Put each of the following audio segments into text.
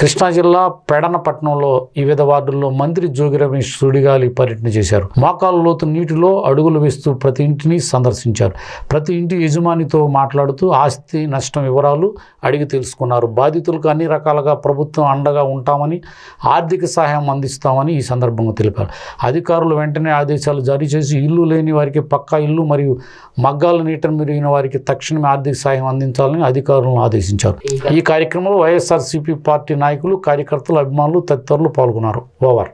కృష్ణా జిల్లా పెడనపట్నంలో వివిధ వార్డుల్లో మంత్రి జోగి రమేష్ సుడిగాలి పర్యటన చేశారు. మోకాలు లోతు నీటిలో అడుగులు వేస్తూ ప్రతి ఇంటిని సందర్శించారు. ప్రతి ఇంటి యజమానితో మాట్లాడుతూ ఆస్తి నష్టం వివరాలు అడిగి తెలుసుకున్నారు. బాధితులకు అన్ని రకాలుగా ప్రభుత్వం అండగా ఉంటామని ఆర్థిక సహాయం అందిస్తామని ఈ సందర్భంగా తెలిపారు. అధికారులు వెంటనే ఆదేశాలు జారీ చేసి ఇల్లు లేని వారికి పక్కా ఇల్లు మరియు మగ్గాలు నీటను మెరిగిన వారికి తక్షణమే ఆర్థిక సహాయం అందించాలని అధికారులను ఆదేశించారు. ఈ కార్యక్రమంలో వైఎస్ఆర్సీపీ పార్టీ నాయకులు నాయకులు కార్యకర్తలు అభిమానులు తదితరులు పాల్గొన్నారు. ఓవర్.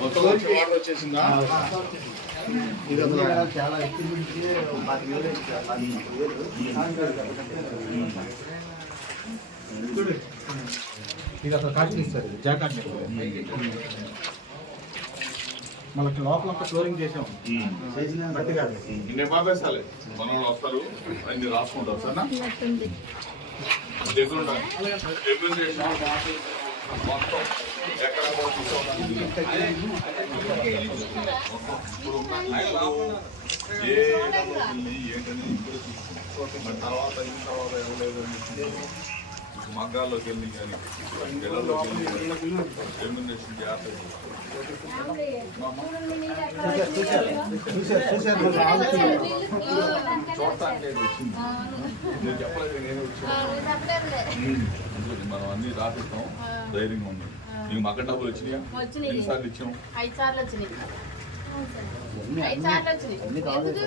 మొత్తం వచ్చి వాటర్ వచ్చేసిందా చాలా ఎక్కువ నుంచి ఇది అసలు కాస్ట్ ఇస్తారు ఇది జాకాట్ మనకి లోపల ఫ్లోరింగ్ చేసాం. చేసిన బట్టి కాదు. ఇన్ని పంపిస్తాలే మన వాళ్ళు వస్తారు అన్ని రాసుకుంటారు మొత్తం ఎక్కడ కూడా. ఏ ఏంటని ఇప్పుడే. మరి తర్వాత అయిన తర్వాత ఎవరు మగ్గాల్లోకి వెళ్ళి కానీ వెళ్ళి చూడటానికి వచ్చింది. నేను చెప్పలేదు నేనే వచ్చాను మనం అన్ని రాసిస్తాం ధైర్యంగా ఉంది నీకు మగ్గ డబ్బులు వచ్చినాయా? వచ్చినాయి. ఎన్నిసార్లు ఇచ్చాం ఐదు సార్లు వచ్చినాయి. ఐదు సార్లు వచ్చినాయి. ఎందుకు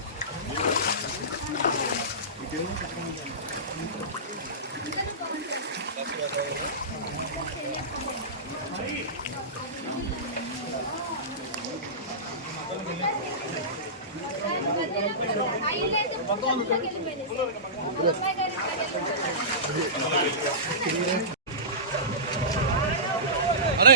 అరే